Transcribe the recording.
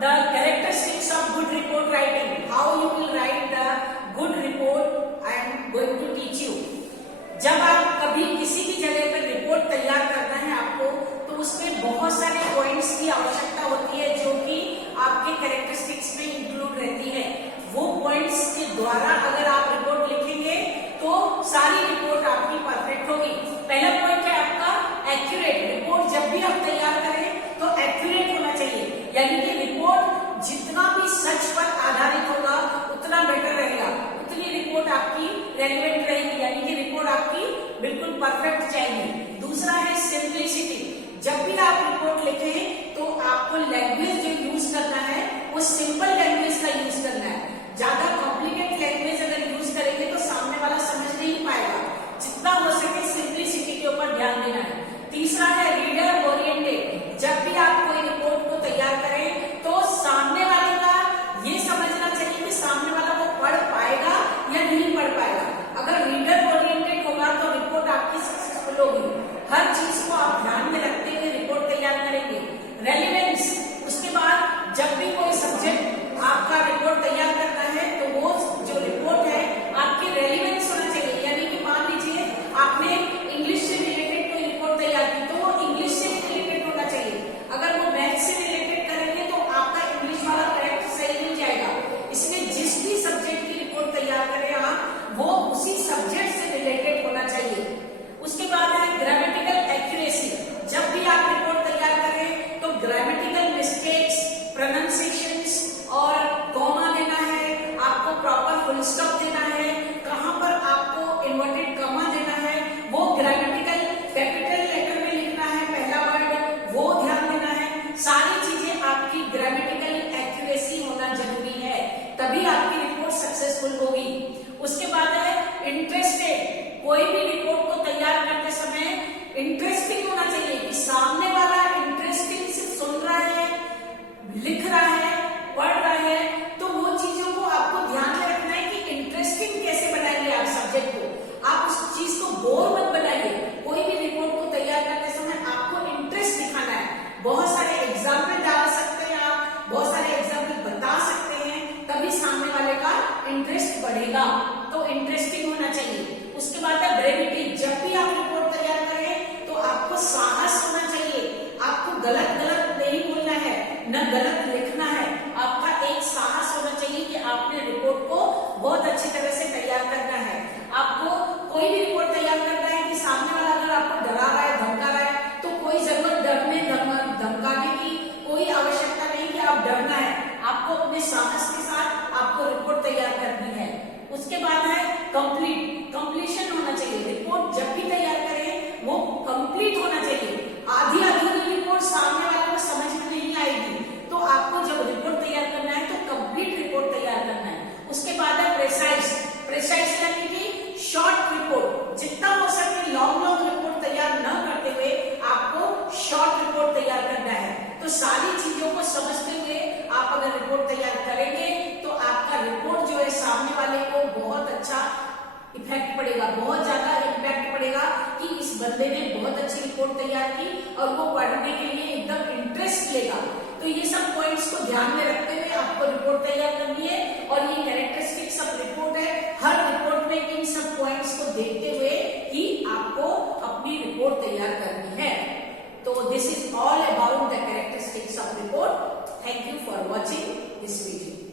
the characteristics of good report writing. How you will write the good report I am going to teach you. जब आप कभी किसी भी जगह पर रिपोर्ट तैयार करना है आपको, तो उसमें बहुत सारे पॉइंट्स की आवश्यकता होती है जो कि आपके कैरेक्टरिस्टिक्स में इंक्लूड रहती है। वो पॉइंट्स के द्वारा अगर आप रिपोर्ट लिखेंगे तो सारी रिपोर्ट आपकी परफेक्ट होगी। पहला पॉइंट है आपका एक्यूरेट। रिपोर्ट जब भी आप तैयार करें तो एक्यूरेट होना चाहिए, यानी कि रिपोर्ट जितना भी सच पर आधारित होगा उतना बेटर रहेगा, उतनी रिपोर्ट आपकी रेलेवेंट रहेगी, यानी कि रिपोर्ट आपकी बिल्कुल परफेक्ट चाहिए। दूसरा है सिंप्लिसिटी। जब भी आप रिपोर्ट लिखें तो आपको लैंग्वेज जो यूज करना है वो सिंपल लैंग्वेज का यूज करना है। ज्यादा कॉम्प्लिकेट लैंग्वेज अगर यूज करेंगे तो सामने वाला समझ नहीं पाएगा। जितना हो सके सिंप्लिसिटी के ऊपर ध्यान देना है। तीसरा है रीडर ओरिएंटेड। जब भी आप कोई रिपोर्ट को तैयार करें तो सामने वाले का ये समझना चाहिए कि सामने वाला वो पढ़ पाएगा या नहीं पढ़ पाएगा। अगर रीडर ओरिएंटेड होगा तो रिपोर्ट आपकी सक्सेसफुल होगी। हर चीज को आप ध्यान में रखते हुए रिपोर्ट तैयार करेंगे। रेलिवेंस, उसके बाद जब भी कोई सब्जेक्ट आपका रिपोर्ट तैयार करना है तो वो जो रिपोर्ट है आपकी रेलिवेंस होना चाहिए, यानी कि मान लीजिए आपने इंग्लिश से रिलेटेड कोई रिपोर्ट तैयार की तो वो इंग्लिश से रिलेटेड होना चाहिए। अगर वो मैथ से रिलेटेड करेंगे तो आपका इंग्लिश वाला करेक्ट सही नहीं जाएगा। इसलिए जिस भी सब्जेक्ट की रिपोर्ट तैयार करें आप वो उसी सब्जेक्ट से रिलेटेड होना चाहिए। उसके बाद है ग्रामेटिकल एक्यूरेसी। जब भी आप रिपोर्ट तैयार करें तो ग्रामेटिकल मिस्टेक्स, प्रोनाउंसिएशंस और कॉमा देना है, आपको प्रॉपर फुल स्टॉप देना है, कहां पर आपको इन्वर्टेड कॉमा देना है, वो ग्रामेटिकल कैपिटल लेटर में लिखना है पहला वर्ड, वो ध्यान देना है। सारी चीजें आपकी ग्रामेटिकल एक्यूरेसी होना जरूरी है, तभी आपकी रिपोर्ट सक्सेसफुल होगी। उसके बाद है इंटरेस्टेड। कोई भी रिपोर्ट को तैयार करते समय इंटरेस्टिंग होना चाहिए कि सामने वाला इंटरेस्टिंग सिर्फ सुन रहा है, लिख रहा है, पढ़ रहा है, तो वो चीजों को आपको ध्यान में रखना है कि इंटरेस्टिंग कैसे बनाएंगे आप सब्जेक्ट को। आप उस चीज को बोर मत बनाइए। कोई भी रिपोर्ट को तैयार करते समय आपको इंटरेस्ट दिखाना है। बहुत सारे एग्जाम्पल डाल सकते हैं आप, बहुत सारे एग्जाम्पल बता सकते हैं, तभी सामने वाले का इंटरेस्ट बढ़ेगा। तो इंटरेस्टिंग होना चाहिए। उसके बाद है ब्रेविटी। जब भी आप रिपोर्ट तैयार करें तो आपको साहस होना चाहिए। आपको गलत गलत नहीं बोलना है, न गलत लिखना है। आपका एक साहस होना चाहिए कि आपने रिपोर्ट को बहुत अच्छी तरह से तैयार करना है। आपको कोई भी रिपोर्ट तैयार करना है कि सामने वाला अगर आपको डरा रहा है, धमका रहा है, तो कोई जरूरत डरने धमकाने की कोई आवश्यकता नहीं कि आप डरना है। आपको अपने साहस के साथ आपको रिपोर्ट तैयार करनी है। उसके बाद है कंप्लीशन होना चाहिए। रिपोर्ट जब भी तैयार करें वो कंप्लीट होना चाहिए। आधी अधूरी रिपोर्ट सामने वाले को समझ में नहीं आएगी। तो आपको जब रिपोर्ट तैयार करना है तो कंप्लीट रिपोर्ट तैयार करना है। उसके बाद है प्रेसाइज यानी कि शॉर्ट रिपोर्ट। जितना हो सके लॉन्ग रिपोर्ट तैयार न करते हुए आपको शॉर्ट रिपोर्ट तैयार करना है। तो सारी चीजों को समझते हुए आप अगर रिपोर्ट तैयार करेंगे तो आपका रिपोर्ट जो है सामने वाले को बहुत अच्छा इफेक्ट पड़ेगा, बहुत ज्यादा इम्पैक्ट पड़ेगा कि इस बंदे ने बहुत अच्छी रिपोर्ट तैयार की और वो पढ़ने के लिए एकदम इंटरेस्ट लेगा। तो ये सब पॉइंट्स को ध्यान में रखते हुए आपको रिपोर्ट तैयार करनी है और ये कैरेक्टरिस्टिक्स ऑफ रिपोर्ट है। हर रिपोर्ट में इन सब पॉइंट्स को देखते हुए ही आपको अपनी रिपोर्ट तैयार करनी है। तो this is all about the characteristics of report. Thank you for watching this video.